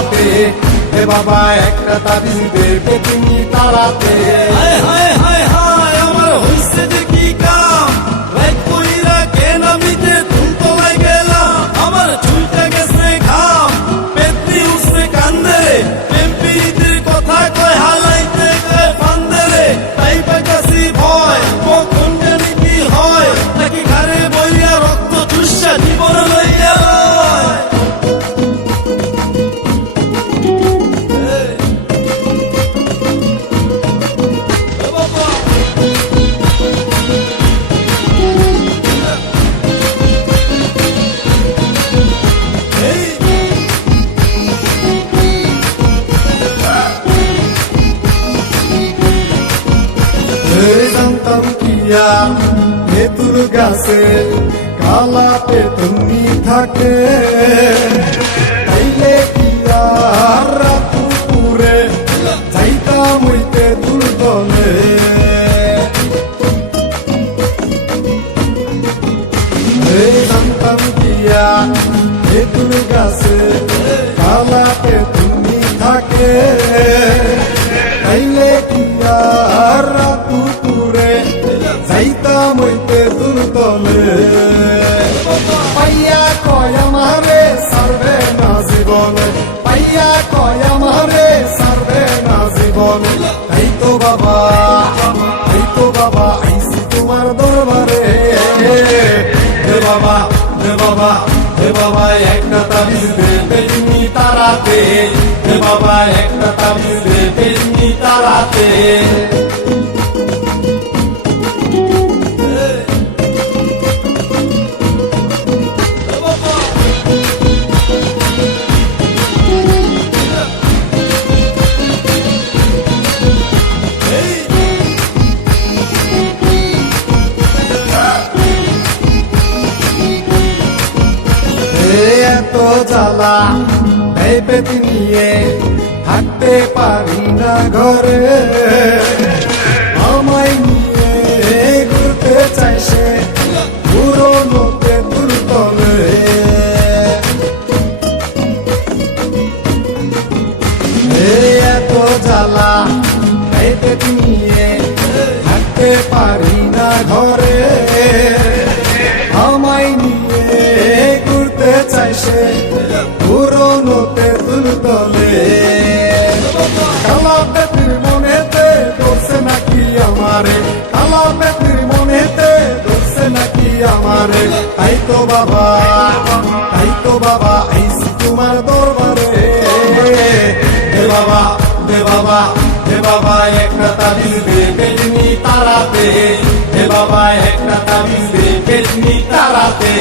তারাতে, হে বাবা একটা তাবিজ দে পেতনি তারাতে। হায় হায় হায় হায় আমার হইছে যে কি কাম, রাত কইরা কেন আমি যে তুলতলায় গেলাম, আমার চুলটা গেছে ঘাম, পেতনি উঠছে কান্দে রে, প্রেমপিরিতের কথা কয় হালাইতে কয় ফান্দে রে, তাই পাইতাছি ভয় কখন জানি কি হয়, নাকি ঘাড়ে বইয়া রক্ত চুষা জীবন লইয়া লয়। জানতাম কিয়া তেঁতুল গাছে কালা পেতনি থাকে, তাইলে কিয়া রাত পুরে যাইতাম ওই তেঁতুল তলে। জানতাম কিয়া তেঁতুল গাছে কালা পেতনি থাকে, তাইলে কিয়া রাত পুরে যাইতাম ওই তেঁতুল তলে। পাইয়া কয় আমারে সারবে না জীবন, পাইয়া কয় আমারে সারবে না জীবন, তাই তো বাবা আইসি তোমার দরবারে। হে বাবা হে বাবা হে বাবা একটা তাবিজ দে পেতনি তারাতে, হে বাবা একটা তাবিজ দে পেতনি তারাতে। এত জ্বালা এই পেতি নিয়ে থাকতে পারি না ঘরে, আমায় নিয়ে ঘুরতে চাইছে পুরনো তেঁতুল তলে। এত জ্বালা এই পেতি নিয়ে থাকতে পারি না ঘরে, আমায় নিয়ে ঘুরতে চাইছে পুরনো তেঁতুল তলে। কালা পেতির মনেতে ধরছে নাকি আমারে, কালা পেতির মনেতে ধরছে নাকি আমারে, তাই তো বাবা আইসি তোমার দরবারে। হে বাবা হে বাবা হে বাবা একটা তাবিজ দে পেতনি তারাতে, হে বাবা একটা তাবিজ দে পেতনি তারাতে।